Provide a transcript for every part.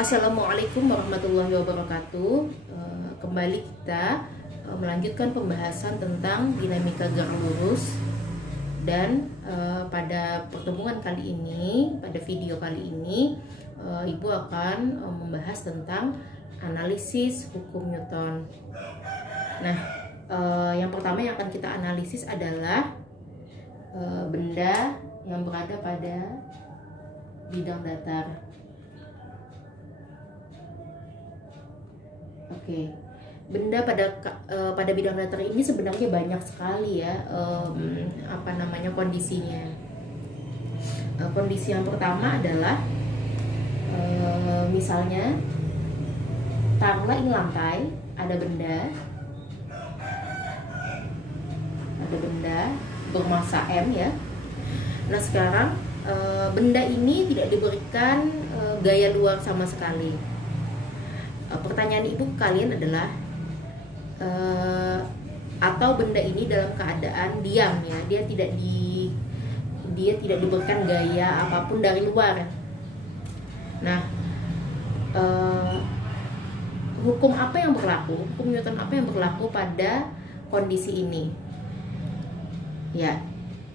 Assalamualaikum warahmatullahi wabarakatuh. Kembali kita melanjutkan pembahasan tentang dinamika gerak lurus. Dan pada pertemuan kali ini, pada video kali ini, Ibu akan membahas tentang analisis hukum Newton. Nah, yang pertama yang akan kita analisis adalah benda yang berada pada bidang datar. Oke, benda pada bidang datar ini sebenarnya banyak sekali ya, kondisinya. Kondisi yang pertama adalah misalnya taruhlah ini lantai, ada benda bermassa M ya. Nah sekarang benda ini tidak diberikan gaya luar sama sekali. Pertanyaan ibu ke kalian adalah atau benda ini dalam keadaan diam ya, dia tidak diberikan gaya apapun dari luar. Nah, hukum apa yang berlaku? Hukum Newton apa yang berlaku pada kondisi ini? Ya,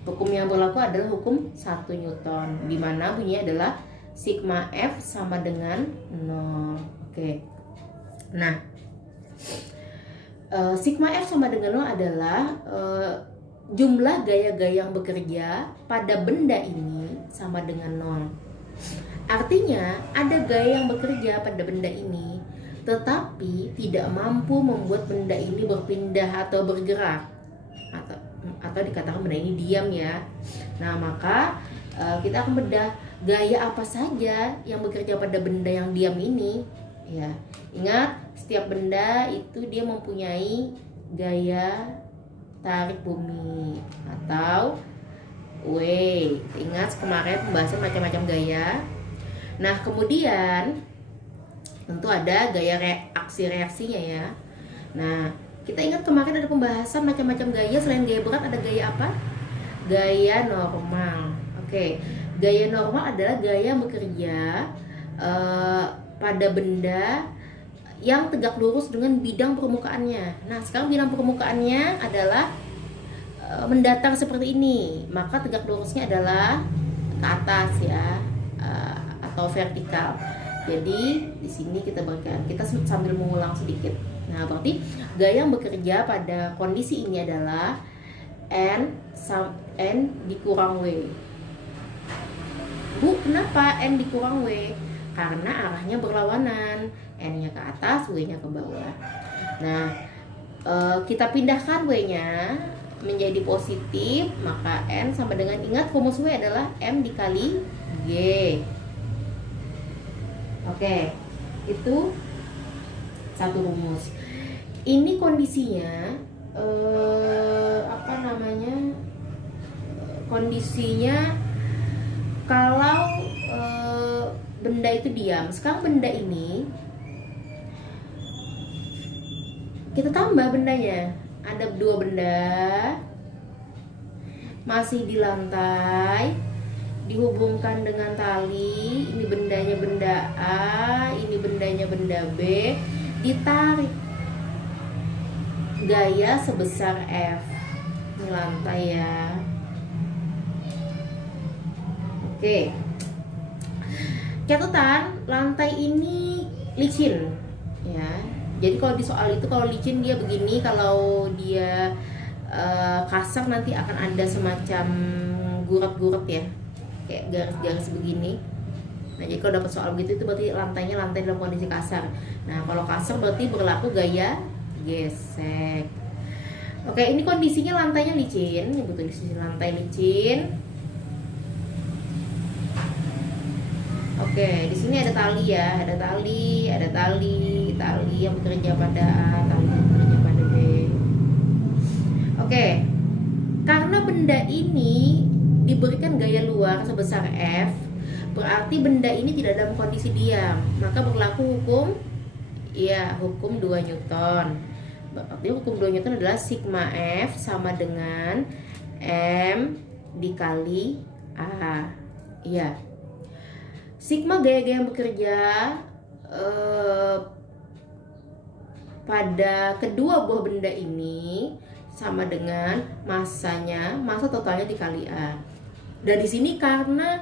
hukum yang berlaku adalah hukum 1 Newton, di mana bunyinya adalah sigma F sama dengan 0. Oke. Nah, sigma F sama dengan 0 adalah jumlah gaya-gaya yang bekerja pada benda ini sama dengan 0. Artinya ada gaya yang bekerja pada benda ini, tetapi tidak mampu membuat benda ini berpindah atau bergerak, atau dikatakan benda ini diam ya. Nah maka kita akan bedah gaya apa saja yang bekerja pada benda yang diam ini. Ya, ingat setiap benda itu dia mempunyai gaya tarik bumi atau wave. Ingat kemarin pembahasan macam-macam gaya. Nah kemudian tentu ada gaya reaksi-reaksinya ya. Nah kita ingat kemarin ada pembahasan macam-macam gaya. Selain gaya berat ada gaya apa? Gaya normal. Oke, gaya normal adalah gaya bekerja pada benda yang tegak lurus dengan bidang permukaannya. Nah sekarang bidang permukaannya adalah mendatar seperti ini, maka tegak lurusnya adalah ke atas ya, atau vertikal. Jadi di sini kita sambil mengulang sedikit. Nah berarti gaya yang bekerja pada kondisi ini adalah N dikurang W. Bu, kenapa N dikurang W? Karena arahnya berlawanan, N-nya ke atas, W-nya ke bawah. Nah, kita pindahkan W-nya menjadi positif, maka N sama dengan, ingat rumus W adalah M dikali G. Oke, itu satu rumus. Ini kondisinya, kondisinya kalau benda itu diam. Sekarang benda ini kita tambah bendanya. Ada 2 benda masih di lantai, dihubungkan dengan tali. Ini bendanya benda A, ini bendanya benda B, ditarik gaya sebesar F. Ini lantai ya. Oke. Catatan, lantai ini licin ya. Jadi kalau di soal itu kalau licin dia begini, kalau dia kasar nanti akan ada semacam gurat-gurat ya, kayak garis-garis begini. Nah jadi kalau dapat soal begitu itu berarti lantainya lantai dalam kondisi kasar. Nah kalau kasar berarti berlaku gaya gesek. Oke, ini kondisinya lantainya licin, ya betul, di sisi lantai licin. Oke, di sini ada tali ya, ada tali yang bekerja pada A, tali yang bekerja pada B. Oke, karena benda ini diberikan gaya luar sebesar F, berarti benda ini tidak dalam kondisi diam, maka berlaku hukum 2 Newton. Berarti hukum 2 Newton adalah sigma F sama dengan M dikali A. Iya. Sigma gaya-gaya yang bekerja eh, pada kedua buah benda ini sama dengan massa totalnya dikali A. Dan di sini karena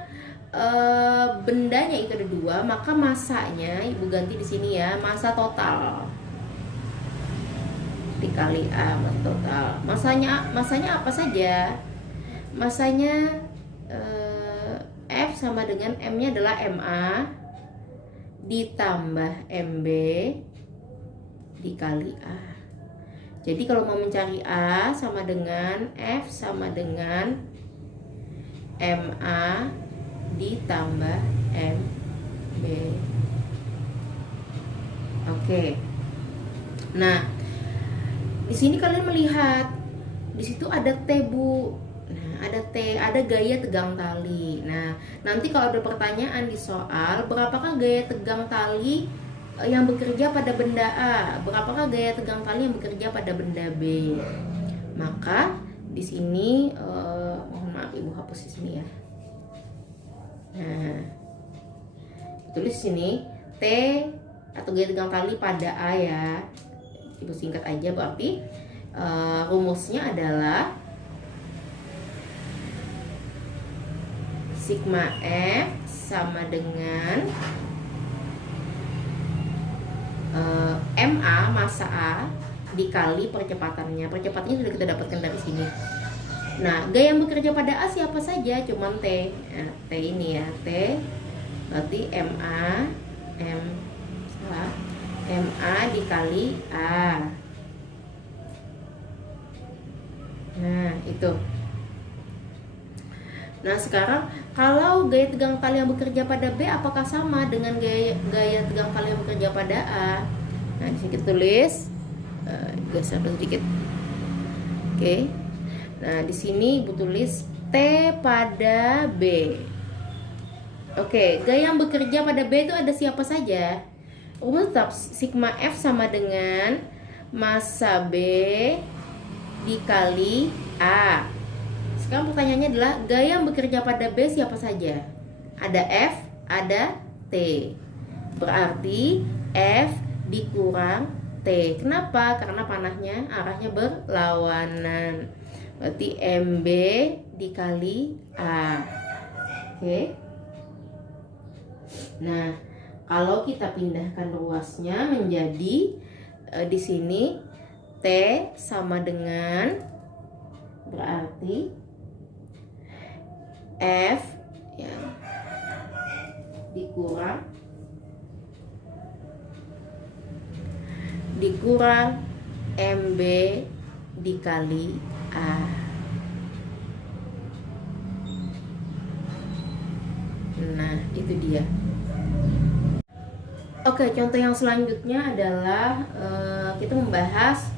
bendanya itu ada dua, maka massanya ibu ganti di sini ya, massa total dikali A, massa total. Massanya apa saja? Massanya F sama dengan M-nya adalah MA ditambah MB dikali A. Jadi kalau mau mencari A sama dengan F sama dengan MA ditambah MB. Oke. Nah, di sini kalian melihat di situ ada T, Bu. Nah, ada T, ada gaya tegang tali. Nah, nanti kalau ada pertanyaan di soal, berapakah gaya tegang tali yang bekerja pada benda A, berapakah gaya tegang tali yang bekerja pada benda B? Maka di sini mohon maaf ibu hapus di sini ya. Nah, tulis sini T atau gaya tegang tali pada A ya. Ibu singkat aja, berarti rumusnya adalah sigma F sama dengan MA massa A dikali percepatannya. Percepatannya sudah kita dapatkan dari sini. Nah, gaya yang bekerja pada A siapa saja? Cuman T. Nah, T ini ya, T. Berarti MA dikali A. Nah, itu. Nah, sekarang kalau gaya tegang tali yang bekerja pada B apakah sama dengan gaya tegang tali yang bekerja pada A? Nah, di sini kita tulis geser sedikit. Oke. Nah, di sini Ibu tulis T pada B. Oke, gaya yang bekerja pada B itu ada siapa saja? Rumus tetap sigma F sama dengan massa B dikali A. Sekarang pertanyaannya adalah gaya yang bekerja pada B siapa saja? Ada F, ada T. Berarti F dikurang T. Kenapa? Karena panahnya arahnya berlawanan. Berarti MB dikali A. Oke. Nah, kalau kita pindahkan ruasnya menjadi di sini T sama dengan berarti F ya dikurang MB dikali A. Nah, itu dia. Oke, contoh yang selanjutnya adalah kita membahas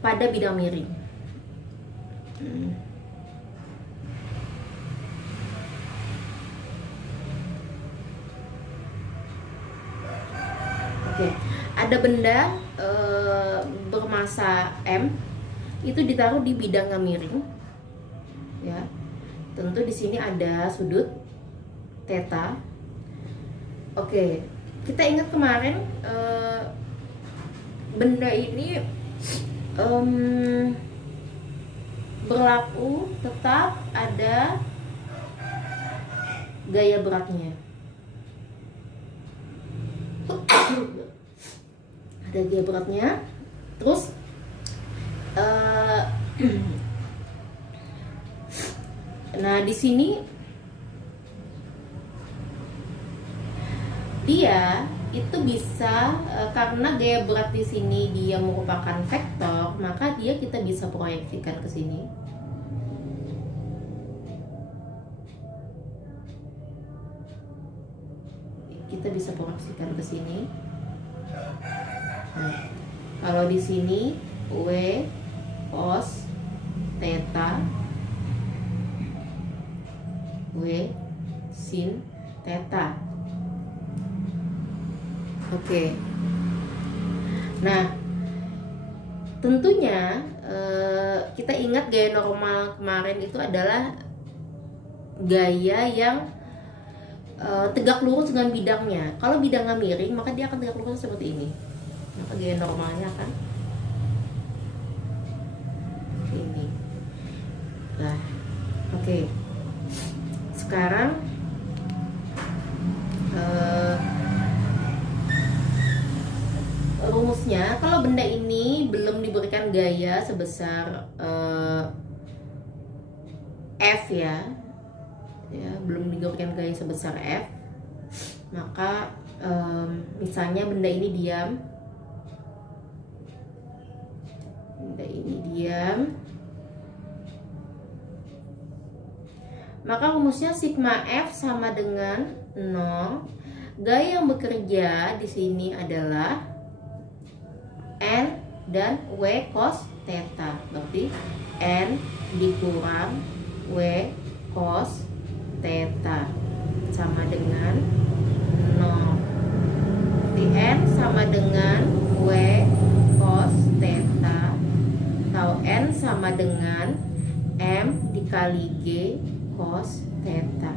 pada bidang miring. Oke, ada benda bermassa M itu ditaruh di bidangnya miring, ya. Tentu di sini ada sudut theta. Oke, kita ingat kemarin benda ini berlaku tetap ada gaya beratnya. Ada gaya beratnya. Terus nah di sini dia itu bisa karena gaya berat di sini dia merupakan vektor, maka kita bisa proyeksikan ke sini. Kita bisa proyeksikan ke sini. Nah, kalau di sini W cos theta, W sin theta. Oke. Nah, tentunya kita ingat gaya normal kemarin itu adalah gaya yang tegak lurus dengan bidangnya. Kalau bidangnya miring, maka dia akan tegak lurus seperti ini. Maka gaya normalnya akan ini. Nah, oke. Sekarang rumusnya, kalau benda ini belum diberikan gaya sebesar F ya, belum diberikan gaya sebesar F, maka misalnya benda ini diam, maka rumusnya sigma F sama dengan 0. Gaya yang bekerja di sini adalah N dan W cos theta. Berarti N dikurang W cos theta sama dengan 0. Berarti N sama dengan W cos theta, atau N sama dengan M dikali G cos theta.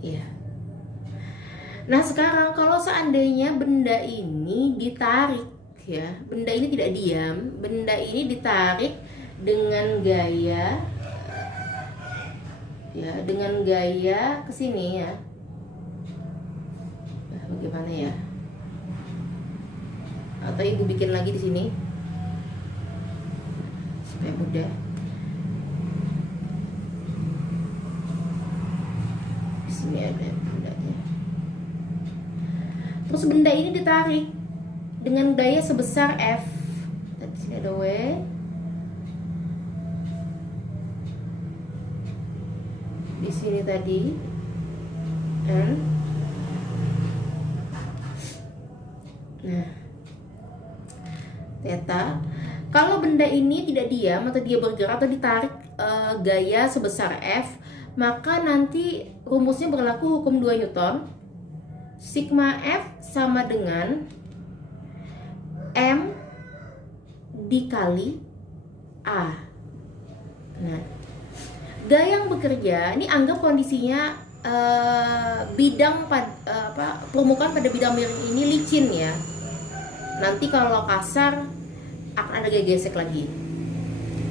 Ya. Nah, sekarang kalau seandainya benda ini ditarik ya, benda ini tidak diam, benda ini ditarik dengan gaya ke sini ya. Nah, bagaimana ya? Atau ibu bikin lagi di sini supaya mudah. Di sini ada bendanya. Terus benda ini ditarik dengan daya sebesar F. Dan di sini ada W. Di sini tadi N. Nah, theta. Kalau benda ini tidak diam atau dia bergerak atau ditarik gaya sebesar F, maka nanti rumusnya berlaku hukum 2 Newton. Sigma F sama dengan M dikali A. Nah, gaya yang bekerja ini anggap kondisinya bidang permukaan pada bidang miring ini licin ya. Nanti kalau kasar akan ada gaya gesek lagi.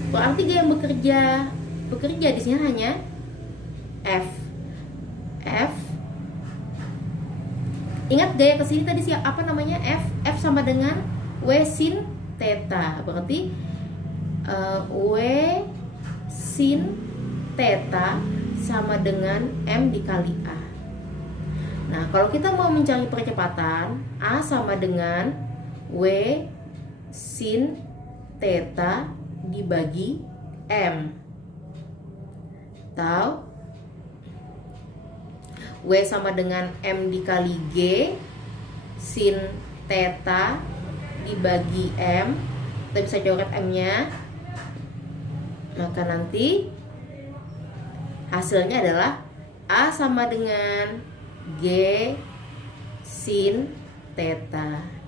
Berarti gaya yang bekerja di sini hanya F. Ingat gaya kesini tadi apa namanya? F sama dengan W sin theta. Berarti W sin theta sama dengan M dikali A. Nah, kalau kita mau mencari percepatan, A sama dengan W sin theta dibagi M, atau W sama dengan M dikali G sin theta dibagi M. Kita bisa coret M-nya. Maka nanti hasilnya adalah A sama dengan G sin theta.